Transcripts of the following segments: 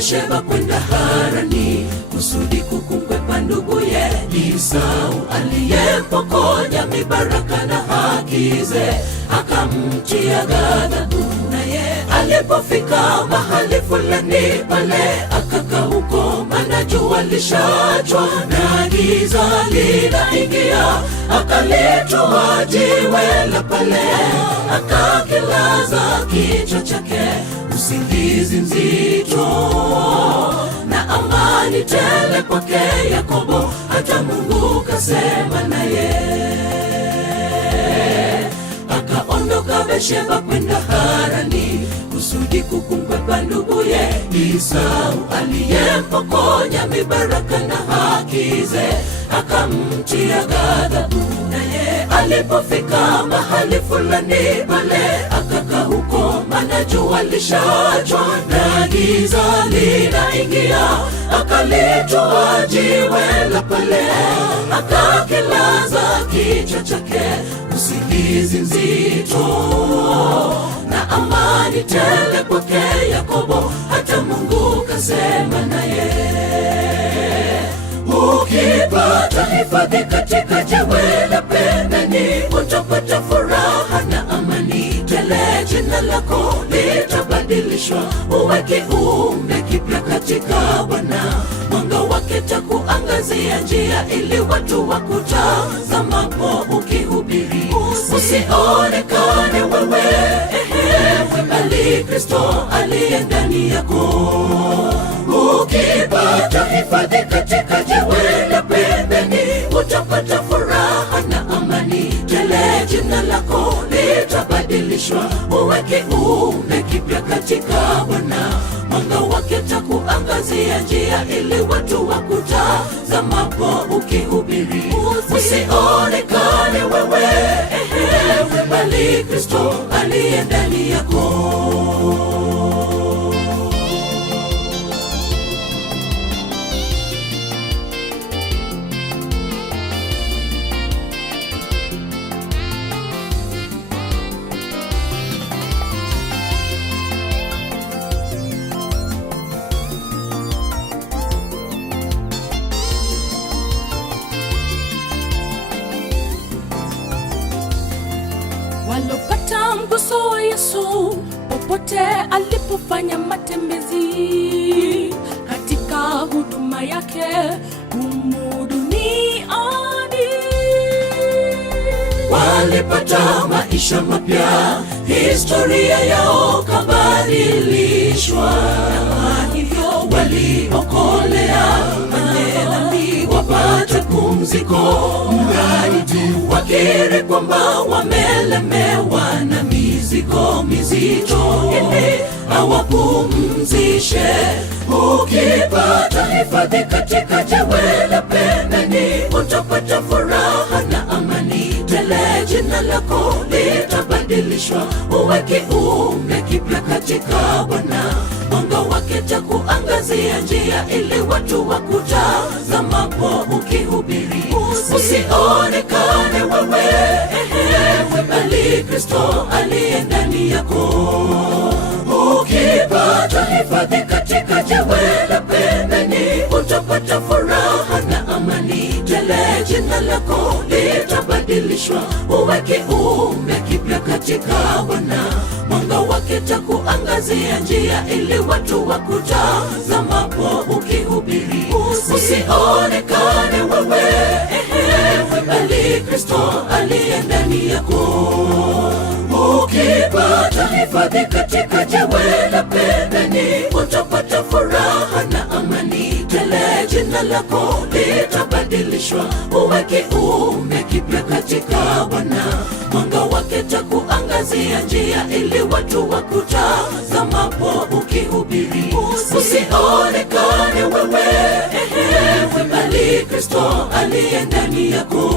Bethsheba kwenda Harani kusudi kumkwepa nduguye Esau aliyempokonya mibaraka na hakize, akamtia ghadhabu. Naye alipofika mahali fulani pale akakaa huko, maana jua lishachwa na giza linaingia. Akalitoa jiwe la pale akakilaza kichwa chake, usingizi nzito na amani tele kwake Yakobo, hata Mungu kasema naye. Akaondoka Bethsheba kwenda Harani kusudi kumkwepa nduguye Esau aliyempokonya mibaraka na hakize, akamtia ghadhabu. Naye alipofika mahali fulani pale akakaa huko, maana jua lishachwa na giza linaingia. Akalitoa jiwe la pale akakilaza kichwa chake, usingizi nzito na amani tele kwake Yakobo, hata Mungu kasema naye. Ukipata hifadhi katika jiwe la pembeni, utapata furaha na amani tele. Jina lako litabadilishwa, uwe kiumbe kipya katika Bwana. Mwanga wake takuangazia njia, ili watu wakutazamapo ukihubiri usionekane wewe, bali Kristo aliye ndani yako. Ukipata hifadhi katika jiwe la pembeni, utapata furaha na amani tele. Jina lako litabadilishwa, uwe kiumbe kipya katika Bwana. Mwanga wake takuangazia njia, ili watu wakutazamapo ukihubiri usionekane wewe, bali Kristo aliye ndani yako. Walopata mguso wa Yesu popote alipofanya matembezi katika huduma yake humu duniani, walipata maisha mapya, historia yao kabadilishwa. Na hivyo waliokolea wenye dhambi wapate pumziko, mradi wakiri kwamba wamelemewa na mizigo mizito, ili awapumzishe. Ukipata hifadhi katika jiwe la pembeni, utapata furaha na amani tele. Jina lako litabadilishwa, uwe kiumbe kipya katika Bwana. Mwanga wake takuangazia njia, ili watu wakutazamapo ukihubiri usionekane wewe, bali Kristo aliye ndani yako. Ukipata hifadhi katika jiwe la pembeni, utapata furaha na amani tele. Jina lako litabadilishwa, uwe kiumbe kipya katika Bwana. Mwanga wake takuangazia njia, ili watu wakutazamapo ukihubiri usionekane wewe, bali Kristo aliye ndani yako. Ukipata hifadhi katika jiwe la pembeni, utapata furaha na amani tele. Jina lako litabadilishwa, uwe kiumbe kipya katika Bwana. Mwanga wake takuangazia njia, ili watu wakutazamapo ukihubiri usionekane wewe, bali Kristo aliye ndani yako.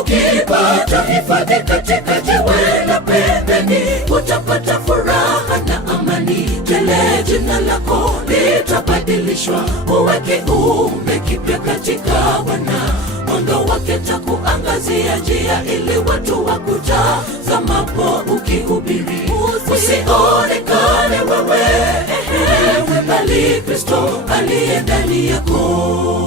Ukipata hifadhi katika jiwe la pembeni, utapata furaha na amani tele. Jina lako litabadilishwa, uwe kiumbe kipya katika Bwana. Mwanga wake takuangazia njia, ili watu wakutazamapo ukihubiri usionekane wewe, ndani yako.